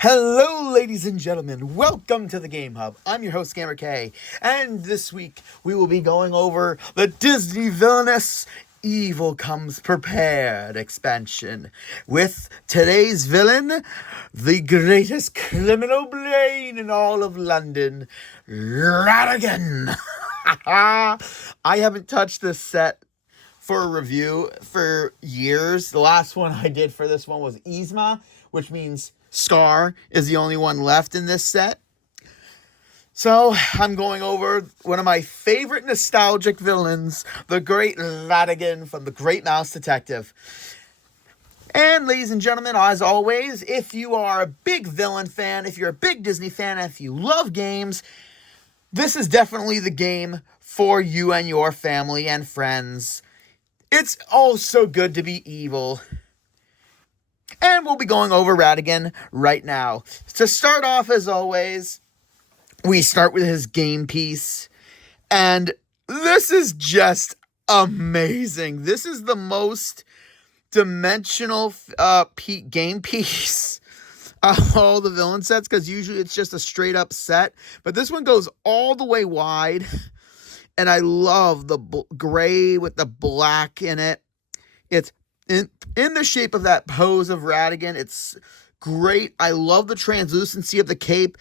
Hello, ladies and gentlemen. Welcome to the Game Hub. I'm your host, GamerK, and this week we will be going over the Disney Villainous Evil Comes Prepared expansion with today's villain, the greatest criminal brain in all of London, RATIGAN. I haven't touched this set for a review for years. The last one I did for this one was Yzma, which means Scar is the only one left in this set. So I'm going over one of my favorite nostalgic villains, the great RATIGAN from The Great Mouse Detective. And ladies and gentlemen, as always, if you are a big villain fan, if you're a big Disney fan, if you love games, this is definitely the game for you and your family and friends. It's all so good to be evil. And we'll be going over RATIGAN right now. To start off, as always, we start with his game piece. And this is just amazing. This is the most dimensional game piece of all the villain sets, because usually it's just a straight up set. But this one goes all the way wide. And I love the gray with the black in it. It's in the shape of that pose of RATIGAN. It's great. I love the translucency of the cape.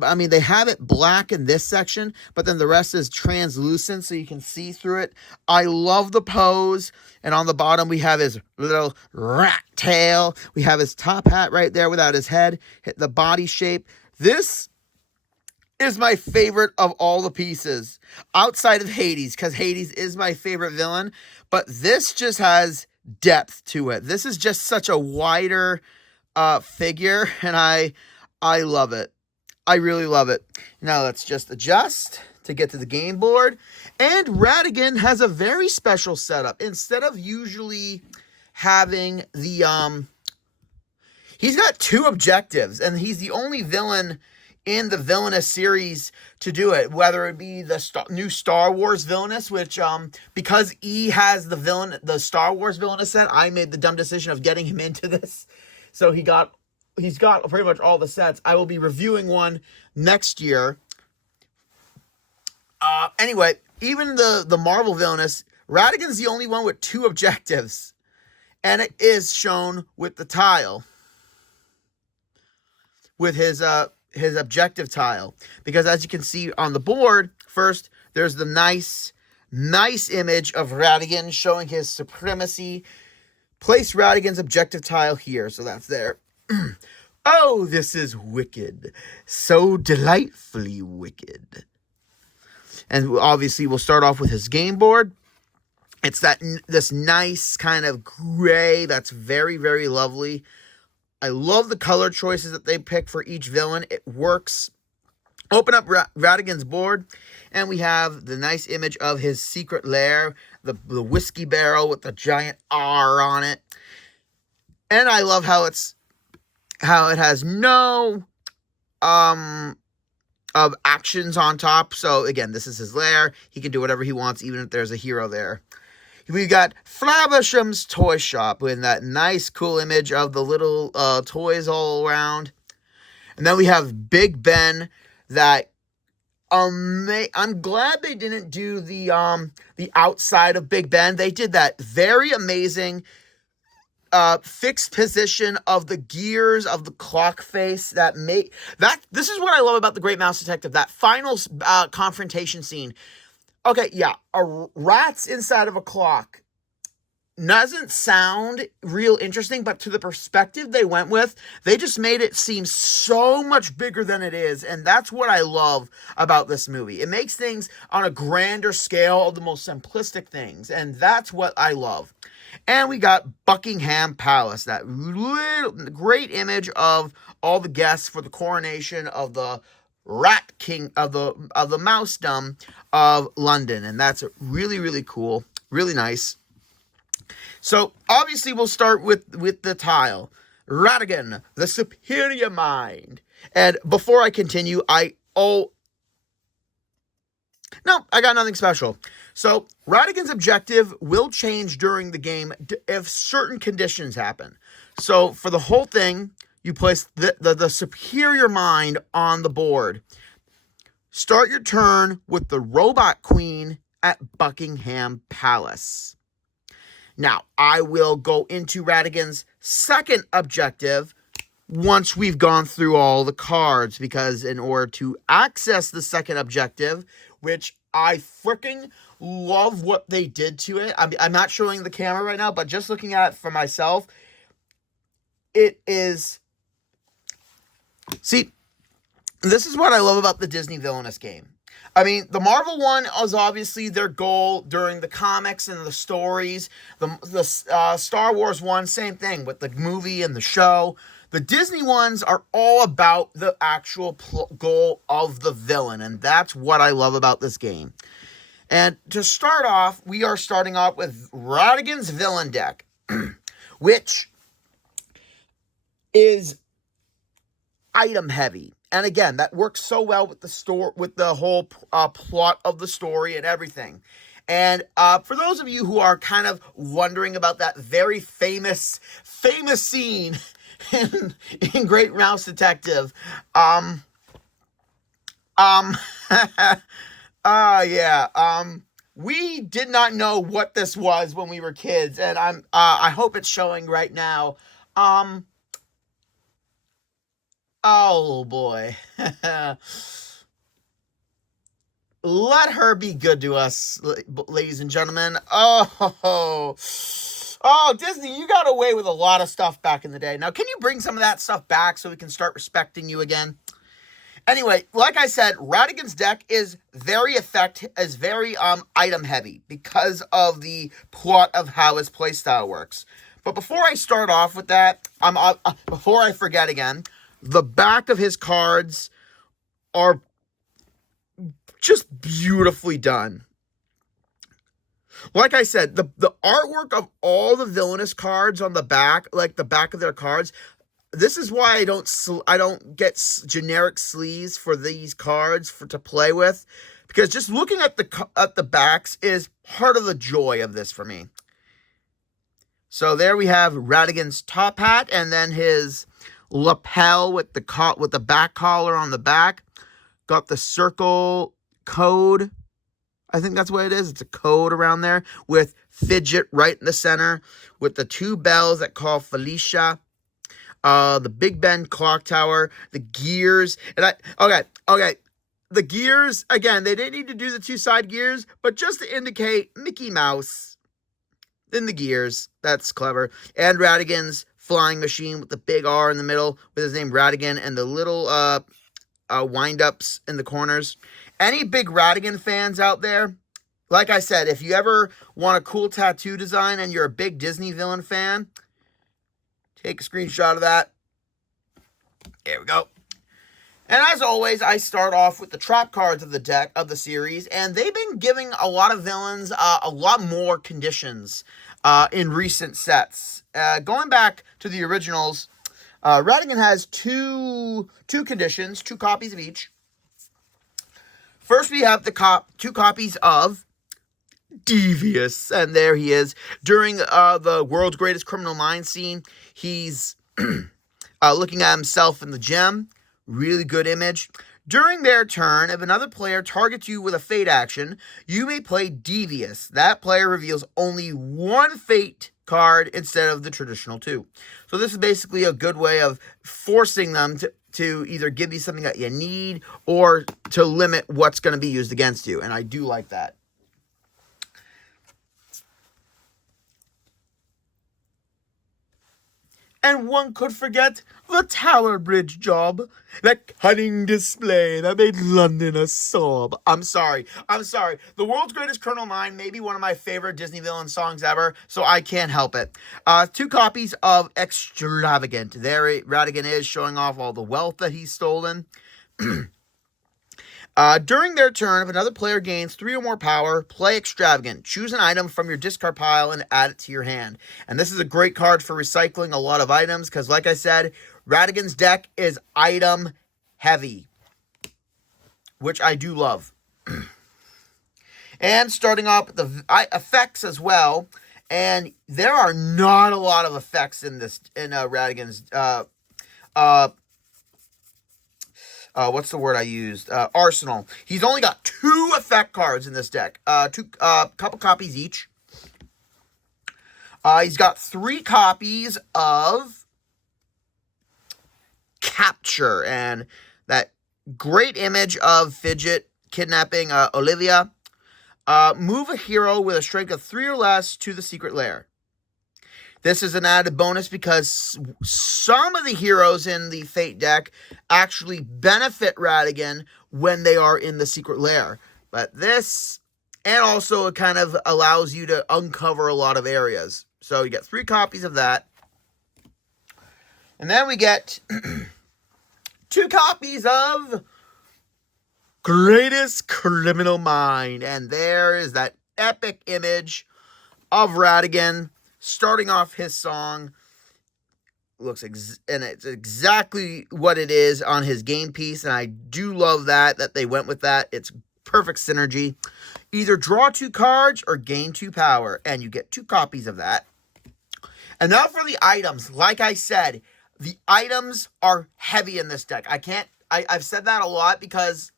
I mean, they have it black in this section, but then the rest is translucent so you can see through it. I love the pose. And on the bottom, we have his little rat tail. We have his top hat right there without his head. The body shape. This is my favorite of all the pieces outside of Hades, because Hades is my favorite villain, but this just has depth to it. This is just such a wider figure, and I love it. I really love it. Now let's just adjust to get to the game board. And RATIGAN has a very special setup. Instead of usually having the he's got two objectives, and he's the only villain in the Villainous series to do it, whether it be the new Star Wars Villainous, which because E has the Star Wars Villainous set, I made the dumb decision of getting him into this. So he's got pretty much all the sets. I will be reviewing one next year. Anyway, even the Marvel Villainous, RATIGAN's the only one with two objectives, and it is shown with the tile, with his objective tile, because as you can see on the board, first there's the nice image of RATIGAN showing his supremacy. Place RATIGAN's objective tile here, so that's there. Oh, this is wicked, so delightfully wicked. And obviously we'll start off with his game board. It's this nice kind of gray that's very, very lovely. I love the color choices that they pick for each villain. It works. Open up RATIGAN's board, and we have the nice image of his secret lair, the whiskey barrel with the giant R on it. And I love how it has no of actions on top. So again, this is his lair. He can do whatever he wants, even if there's a hero there. We've got Flaversham's Toy Shop with that nice, cool image of the little toys all around. And then we have Big Ben. That I'm glad they didn't do the outside of Big Ben. They did that very amazing fixed position of the gears of the clock face. This is what I love about The Great Mouse Detective. That final confrontation scene. Okay, yeah, a rat's inside of a clock doesn't sound real interesting, but to the perspective they went with, they just made it seem so much bigger than it is, and that's what I love about this movie. It makes things on a grander scale of the most simplistic things, and that's what I love. And we got Buckingham Palace, that great image of all the guests for the coronation of the Rat King of the Mousedom of London, and that's really, really cool, really nice. So obviously we'll start with the tile. RATIGAN, the superior mind. And before I continue, I got nothing special. So RATIGAN's objective will change during the game if certain conditions happen. So for the whole thing, you place the superior mind on the board. Start your turn with the Robot Queen at Buckingham Palace. Now, I will go into Ratigan's second objective once we've gone through all the cards, because in order to access the second objective, which I freaking love what they did to it. I'm not showing the camera right now, but just looking at it for myself, it is... See, this is what I love about the Disney Villainous game. I mean, the Marvel one was obviously their goal during the comics and the stories. The Star Wars one, same thing with the movie and the show. The Disney ones are all about the actual goal of the villain, and that's what I love about this game. And to start off, we are starting off with Ratigan's Villain deck, which is item heavy. And again, that works so well with the whole plot of the story and everything. And for those of you who are kind of wondering about that very famous scene in Great Mouse Detective, we did not know what this was when we were kids, and I hope it's showing right now. Oh boy. Let her be good to us, ladies and gentlemen. Oh, Disney, you got away with a lot of stuff back in the day. Now, can you bring some of that stuff back so we can start respecting you again? Anyway, like I said, Ratigan's deck is very item heavy because of the plot of how his playstyle works. But before I start off with that, before I forget again, the back of his cards are just beautifully done. Like I said, the artwork of all the Villainous cards on the back, like the back of their cards, this is why I don't get generic sleeves for these cards to play with, because just looking at the backs is part of the joy of this for me. So there we have Ratigan's top hat, and then his lapel with the back collar on the back. Got the circle code. I think that's what it is. It's a code around there with Fidget right in the center, with the two bells that call Felicia, the Big Ben clock tower, the gears, and okay. The gears, again, they didn't need to do the two side gears, but just to indicate Mickey Mouse in the gears. That's clever. And Ratigan's flying machine with the big R in the middle with his name Ratigan, and the little wind-ups in the corners. Any big Ratigan fans out there? Like I said, if you ever want a cool tattoo design and you're a big Disney villain fan, take a screenshot of that. There we go. And as always, I start off with the trap cards of the deck of the series, and they've been giving a lot of villains a lot more conditions in recent sets. Going back to the originals, Ratigan has two conditions, 2 copies of each. First, we have the 2 copies of Devious, and there he is. During the world's greatest criminal mind scene, he's looking at himself in the gem. Really good image. During their turn, if another player targets you with a fate action, you may play Devious. That player reveals only 1 fate card instead of the traditional 2. So this is basically a good way of forcing them to either give you something that you need or to limit what's going to be used against you. And I do like that. And one could forget the Tower Bridge job. That cunning display that made London a sob. I'm sorry. The world's greatest Colonel Mine may be one of my favorite Disney villain songs ever, so I can't help it. 2 copies of Extravagant. There Ratigan is, showing off all the wealth that he's stolen. During their turn, if another player gains 3 or more power, play Extravagant. Choose an item from your discard pile and add it to your hand. And this is a great card for recycling a lot of items, because like I said, Ratigan's deck is item heavy, which I do love. And starting off with the effects as well, and there are not a lot of effects in Ratigan's what's the word I used? Arsenal. He's only got 2 effect cards in this deck. Couple copies each. He's got 3 copies of Capture, and that great image of Fidget kidnapping Olivia. Move a hero with a strength of 3 or less to the secret lair. This is an added bonus because some of the heroes in the Fate deck actually benefit Ratigan when they are in the secret lair. But this, and also it kind of allows you to uncover a lot of areas. So you get 3 copies of that. And then we get 2 copies of Greatest Criminal Mind. And there is that epic image of Ratigan starting off his song. And it's exactly what it is on his game piece. And I do love that they went with that. It's perfect synergy. Either draw 2 cards or gain 2 power. And you get 2 copies of that. And now for the items. Like I said, the items are heavy in this deck. I've said that a lot because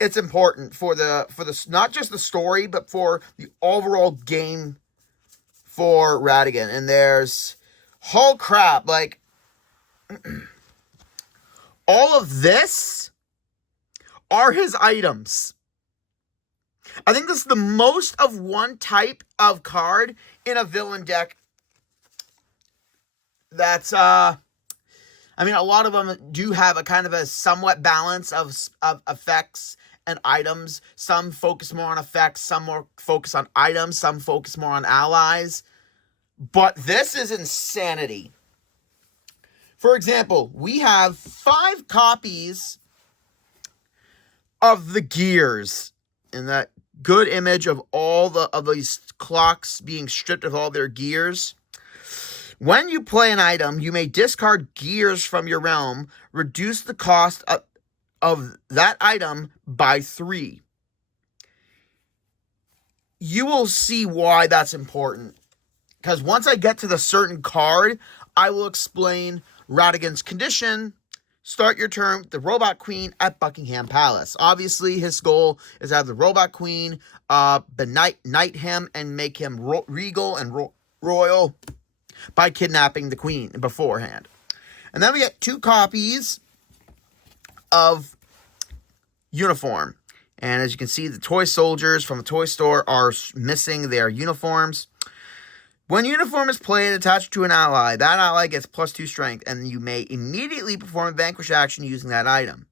it's important for the not just the story, but for the overall game for Ratigan. And there's whole crap, like all of this are his items. I think this is the most of one type of card in a villain deck. That's a lot of them do have a kind of a somewhat balance of effects and items. Some focus more on effects, some more focus on items, some focus more on allies. But this is insanity. For example, we have 5 copies of the gears. And that good image of all of these clocks being stripped of all their gears. When you play an item, you may discard gears from your realm, reduce the cost of that item by 3. You will see why that's important. Because once I get to the certain card, I will explain Ratigan's condition. Start your turn with the Robot Queen at Buckingham Palace. Obviously, his goal is to have the Robot Queen knight him and make him regal and royal by kidnapping the queen beforehand. And then we get 2 copies of uniform. And as you can see, the toy soldiers from the toy store are missing their uniforms. When uniform is played attached to an ally, that ally gets +2 strength, and you may immediately perform a vanquish action using that item.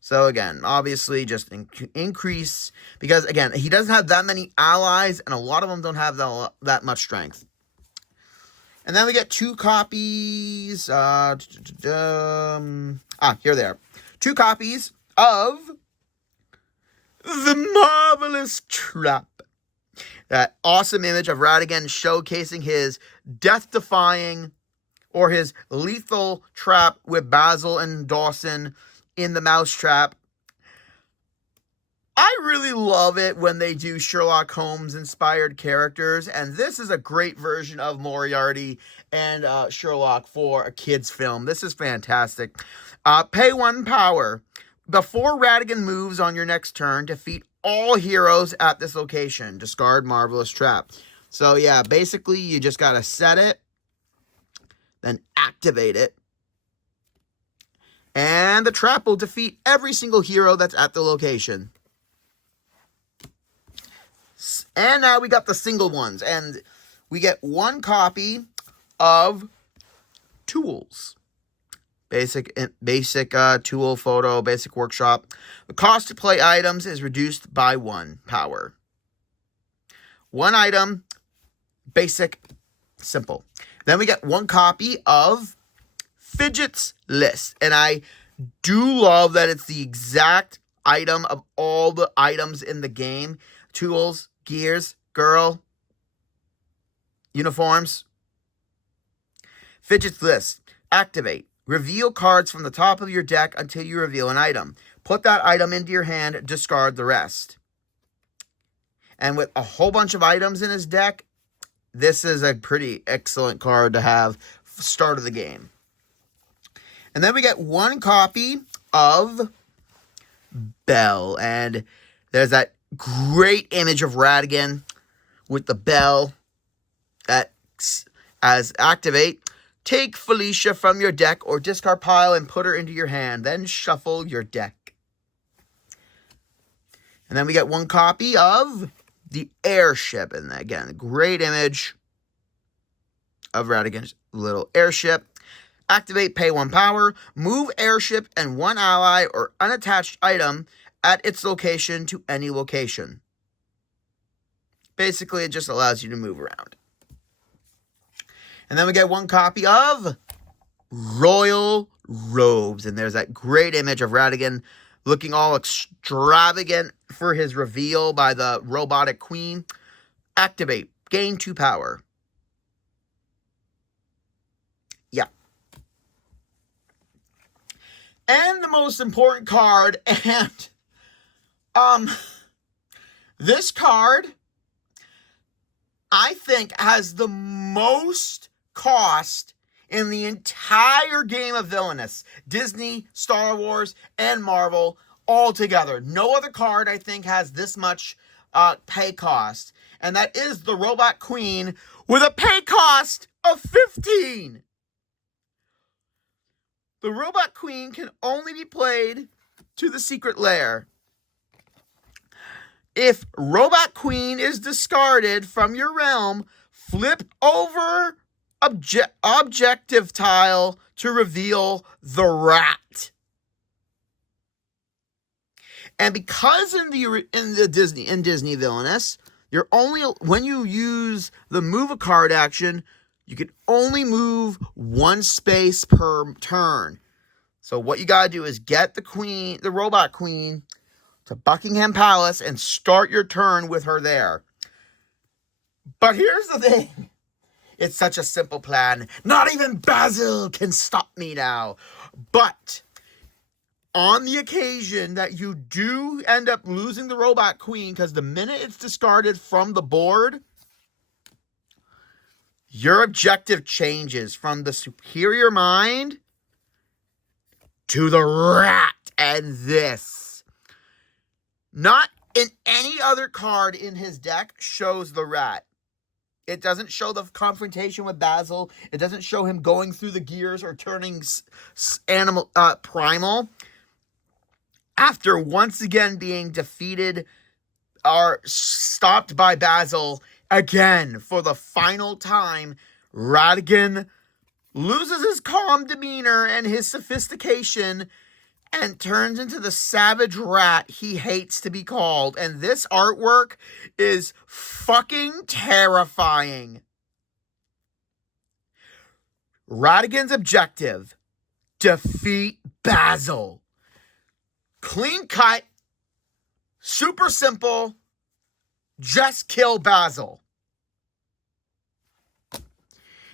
So again, obviously just increase, because again, he doesn't have that many allies, and a lot of them don't have that much strength. And then we get 2 copies. Here they are. 2 copies of the Marvelous Trap. That awesome image of Ratigan showcasing his death-defying or his lethal trap with Basil and Dawson in the mousetrap. I really love it when they do Sherlock Holmes-inspired characters, and this is a great version of Moriarty and Sherlock for a kid's film. This is fantastic. Pay 1 power. Before Ratigan moves on your next turn, defeat all heroes at this location. Discard Marvelous Trap. So yeah, basically you just got to set it, then activate it, and the trap will defeat every single hero that's at the location. And now we got the single ones, and we get 1 copy of Tools. Basic tool photo, basic workshop. The cost to play items is reduced by 1 power. 1 item, basic, simple. Then we get 1 copy of Fidget's List. And I do love that it's the exact item of all the items in the game. Tools, gears, girl, uniforms. Fidget's List. Activate. Reveal cards from the top of your deck until you reveal an item. Put that item into your hand, discard the rest. And with a whole bunch of items in his deck, this is a pretty excellent card to have start of the game. And then we get one copy of Bell. And there's that great image of Ratigan with the bell that as activate. Take Felicia from your deck or discard pile and put her into your hand. Then shuffle your deck. And then we get one copy of the airship. And again, great image of Ratigan's little airship. Activate, pay 1 power. Move airship and 1 ally or unattached item at its location to any location. Basically, it just allows you to move around. And then we get one copy of Royal Robes. And there's that great image of Ratigan looking all extravagant for his reveal by the robotic queen. Activate. Gain 2 power. Yeah. And the most important card, and this card, I think, has the most cost in the entire game of Villainous. Disney, Star Wars, and Marvel all together. No other card, I think, has this much pay cost. And that is the Robot Queen with a pay cost of 15. The Robot Queen can only be played to the Secret Lair. If Robot Queen is discarded from your realm, flip over objective tile to reveal the rat. And because in Disney Villainous, you're only, when you use the move a card action, you can only move 1 space per turn. So what you gotta do is get the Robot Queen to Buckingham Palace and start your turn with her there. But here's the thing. It's such a simple plan. Not even Basil can stop me now. But on the occasion that you do end up losing the Robot Queen, because the minute it's discarded from the board, your objective changes from the superior mind to the rat. And this, not in any other card in his deck, shows the rat. It doesn't show the confrontation with Basil. It doesn't show him going through the gears or turning primal. After once again being defeated or stopped by Basil again for the final time, Ratigan loses his calm demeanor and his sophistication and turns into the savage rat he hates to be called. And this artwork is fucking terrifying. Ratigan's objective: defeat Basil. Clean cut, super simple, just kill Basil.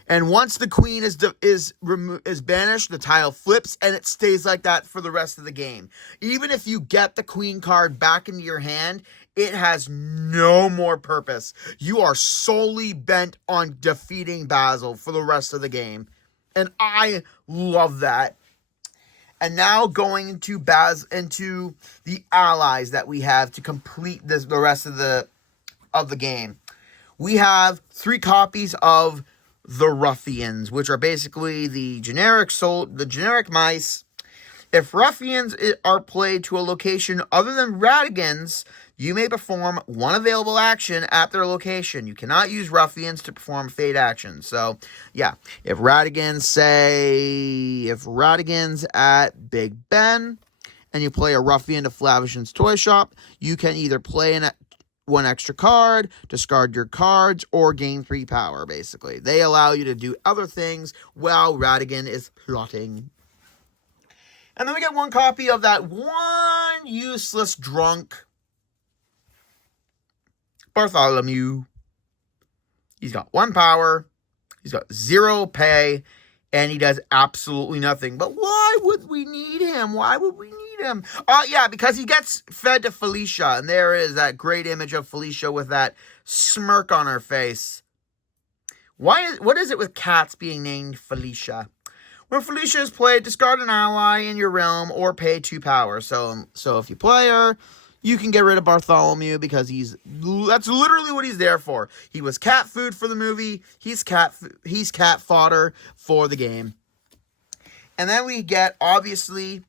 And once the queen is banished, the tile flips, and it stays like that for the rest of the game. Even if you get the queen card back into your hand, it has no more purpose. You are solely bent on defeating Basil for the rest of the game. And I love that. And now going into the allies that we have to complete the rest of the game. We have 3 copies of the Ruffians, which are basically the generic mice. If Ruffians are played to a location other than Ratigan's, you may perform 1 available action at their location. You cannot use Ruffians to perform fate actions. So, yeah, if Ratigan's at Big Ben, and you play a Ruffian to Flavishin's Toy Shop, you can either play 1 extra card, discard your cards, or gain 3 power, basically. They allow you to do other things while Ratigan is plotting. And then we get 1 copy of that one useless drunk, Bartholomew. He's got 1 power, he's got 0 pay, and he does absolutely nothing. But why would we need him? Why would we need him? Yeah, because he gets fed to Felicia, and there is that great image of Felicia with that smirk on her face. What is it with cats being named Felicia? When Felicia is played, discard an ally in your realm or pay 2 power. So if you play her, you can get rid of Bartholomew because that's literally what he's there for. He was cat food for the movie. He's cat fodder for the game. And then we get, obviously,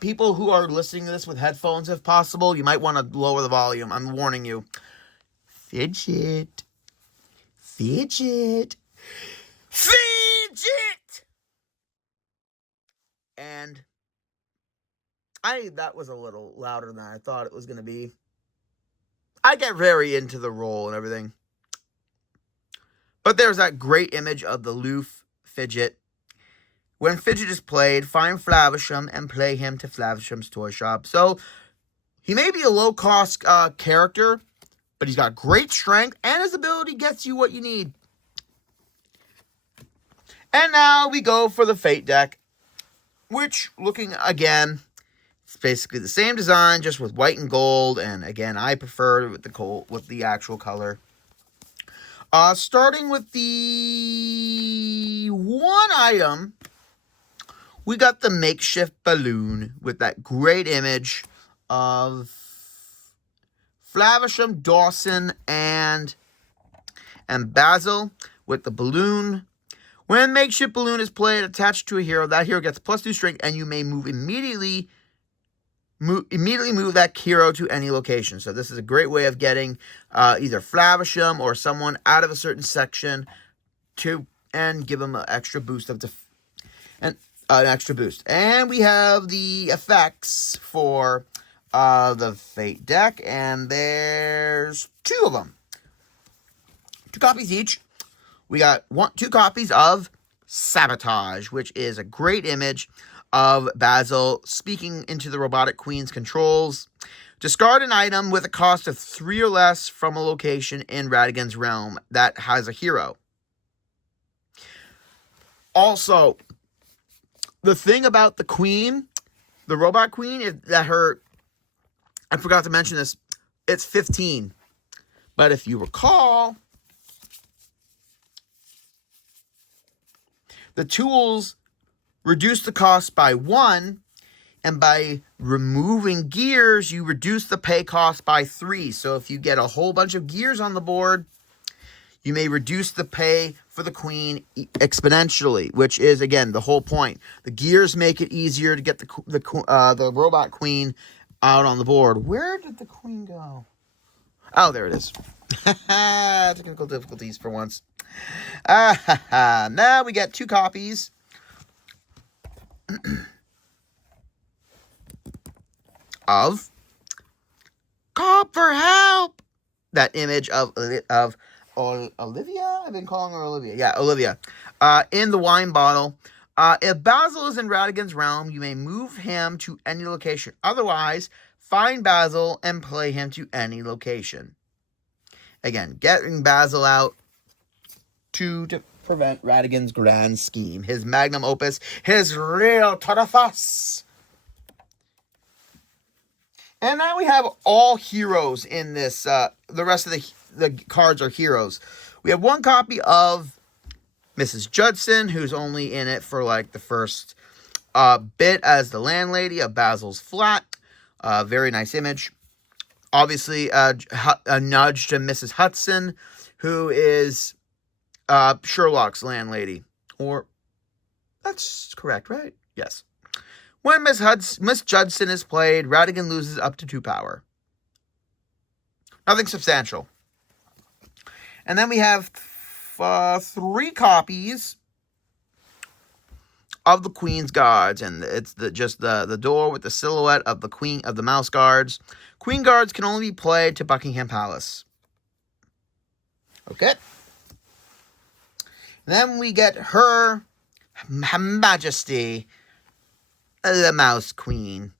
people who are listening to this with headphones, if possible. You might want to lower the volume. I'm warning you. Fidget. And that was a little louder than I thought it was going to be. I get very into the role and everything. But there's that great image of the Loof Fidget. When Fidget is played, find Flavisham and play him to Flavisham's toy shop. So, he may be a low-cost character, but he's got great strength, and his ability gets you what you need. And now we go for the Fate deck, which, looking again, it's basically the same design, just with white and gold, and again, I prefer with the actual color. Starting with the one item, we got the makeshift balloon with that great image of Flavisham, Dawson, and Basil with the balloon. When makeshift balloon is played attached to a hero, that hero gets +2 strength, and you may immediately move that hero to any location. So this is a great way of getting either Flavisham or someone out of a certain section and give them an extra boost an extra boost. And we have the effects for the Fate deck, and there's 2 of them. 2 copies each. We got 2 copies of Sabotage, which is a great image of Basil speaking into the Robotic Queen's controls. Discard an item with a cost of 3 or less from a location in Ratigan's realm that has a hero. Also, the thing about the Queen, the Robot Queen, is that I forgot to mention this, it's 15. But if you recall, the tools reduce the cost by 1, and by removing gears, you reduce the pay cost by 3. So if you get a whole bunch of gears on the board, you may reduce the pay for the Queen exponentially, which is, again, the whole point. The gears make it easier to get the Robot Queen out on the board. Where did the Queen go? Oh, there it is. Technical difficulties for once. Now we get 2 copies of Call for Help. That image of Olivia? I've been calling her Olivia. Yeah, Olivia. In the wine bottle. If Basil is in Ratigan's realm, you may move him to any location. Otherwise, find Basil and play him to any location. Again, getting Basil out to prevent Ratigan's grand scheme. His magnum opus, his real Torathos. And now we have all heroes in this. The rest of the cards are heroes. We have 1 copy of Mrs. Judson, who's only in it for like the first bit as the landlady of Basil's flat. Very nice image. Obviously, a nudge to Mrs. Hudson, who is Sherlock's landlady. Or, that's correct, right? Yes. When Miss Judson is played, Ratigan loses up to 2 power. Nothing substantial. And then we have 3 copies of the Queen's Guards, and it's just the door with the silhouette of the Mouse Guards. Queen Guards can only be played to Buckingham Palace. Okay. Then we get Her Majesty, the Mouse Queen.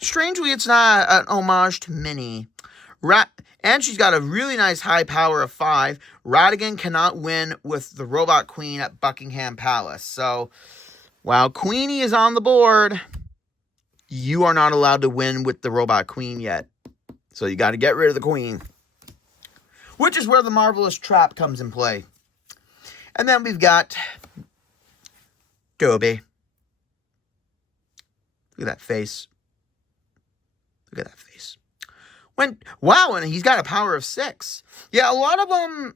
Strangely, it's not an homage to Minnie. And she's got a really nice high power of 5. Ratigan cannot win with the Robot Queen at Buckingham Palace. So, while Queenie is on the board, you are not allowed to win with the Robot Queen yet. So you got to get rid of the Queen. Which is where the Marvelous Trap comes in play. And then we've got Toby. Look at that face. Look at that face. Wow, and he's got a power of 6. Yeah, a lot of them.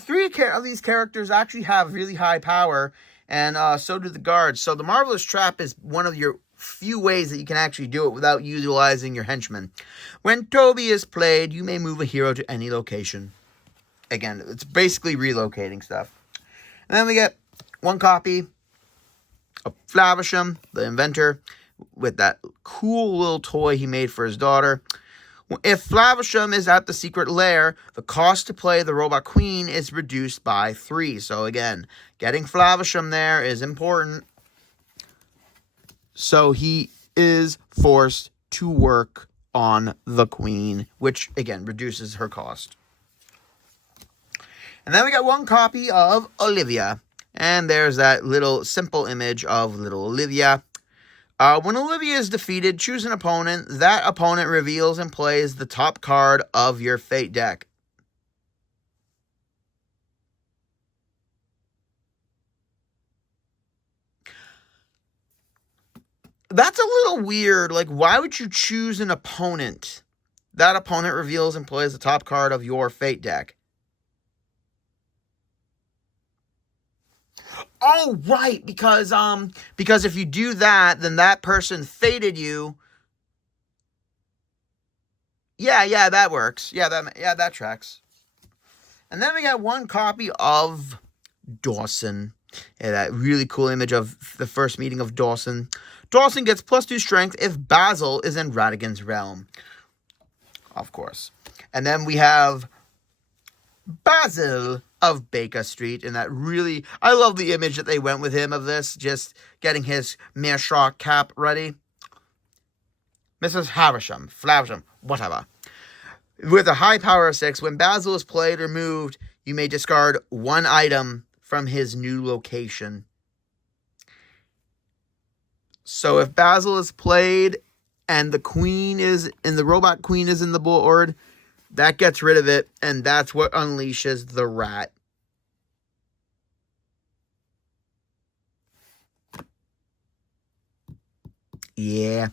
3 of these characters actually have really high power, and so do the guards. So the Marvelous Trap is one of your few ways that you can actually do it without utilizing your henchmen. When Toby is played, you may move a hero to any location. Again, it's basically relocating stuff. And then we get 1 copy of Flavisham, the inventor, with that cool little toy he made for his daughter. If Flavisham is at the secret lair, the cost to play the Robot Queen is reduced by 3. So again, getting Flavisham there is important. So he is forced to work on the Queen, which again reduces her cost. And then we got 1 copy of Olivia. And there's that little simple image of little Olivia. When Olivia is defeated, choose an opponent. That opponent reveals and plays the top card of your Fate deck. That's a little weird. Like, why would you choose an opponent? That opponent reveals and plays the top card of your Fate deck. Oh, right, because if you do that, then that person fated you. Yeah, that works. Yeah, that tracks. And then we got 1 copy of Dawson. Yeah, that really cool image of the first meeting of Dawson. Dawson gets +2 strength if Basil is in Ratigan's realm. Of course. And then we have Basil of Baker Street, and that really, I love the image that they went with him of this, just getting his Meerschaum cap ready. Mrs. Havisham, Flavisham, whatever. With a high power of 6, when Basil is played or moved, you may discard 1 item from his new location. So if Basil is played and the Queen is, and the Robot Queen is in the board, that gets rid of it, and that's what unleashes the rat. Yeah.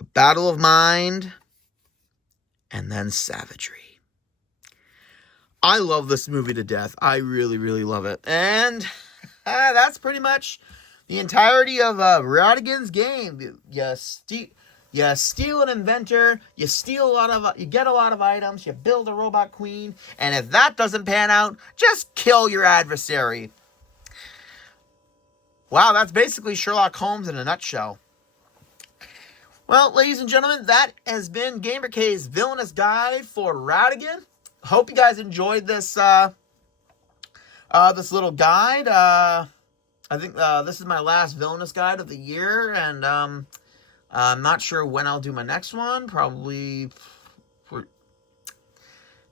A battle of mind, and then savagery. I love this movie to death. I really, really love it. And that's pretty much the entirety of RATIGAN's game. You steal an inventor, you get a lot of items, you build a Robot Queen, and if that doesn't pan out, just kill your adversary. Wow, that's basically Sherlock Holmes in a nutshell. Well, ladies and gentlemen, that has been GamerK's Villainous Guide for RATIGAN. Hope you guys enjoyed this this little guide. I think this is my last Villainous Guide of the year, and I'm not sure when I'll do my next one. Probably,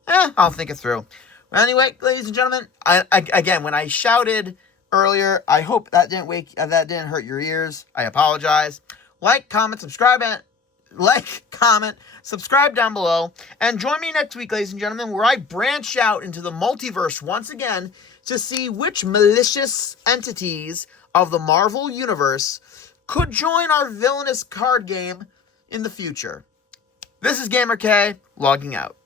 I'll think it through. Well, anyway, ladies and gentlemen, again, when I shouted earlier, I hope that didn't hurt your ears. I apologize. Like, comment, subscribe down below, and join me next week, ladies and gentlemen, where I branch out into the multiverse once again to see which malicious entities of the Marvel Universe could join our Villainous card game in the future. This is GamerK, logging out.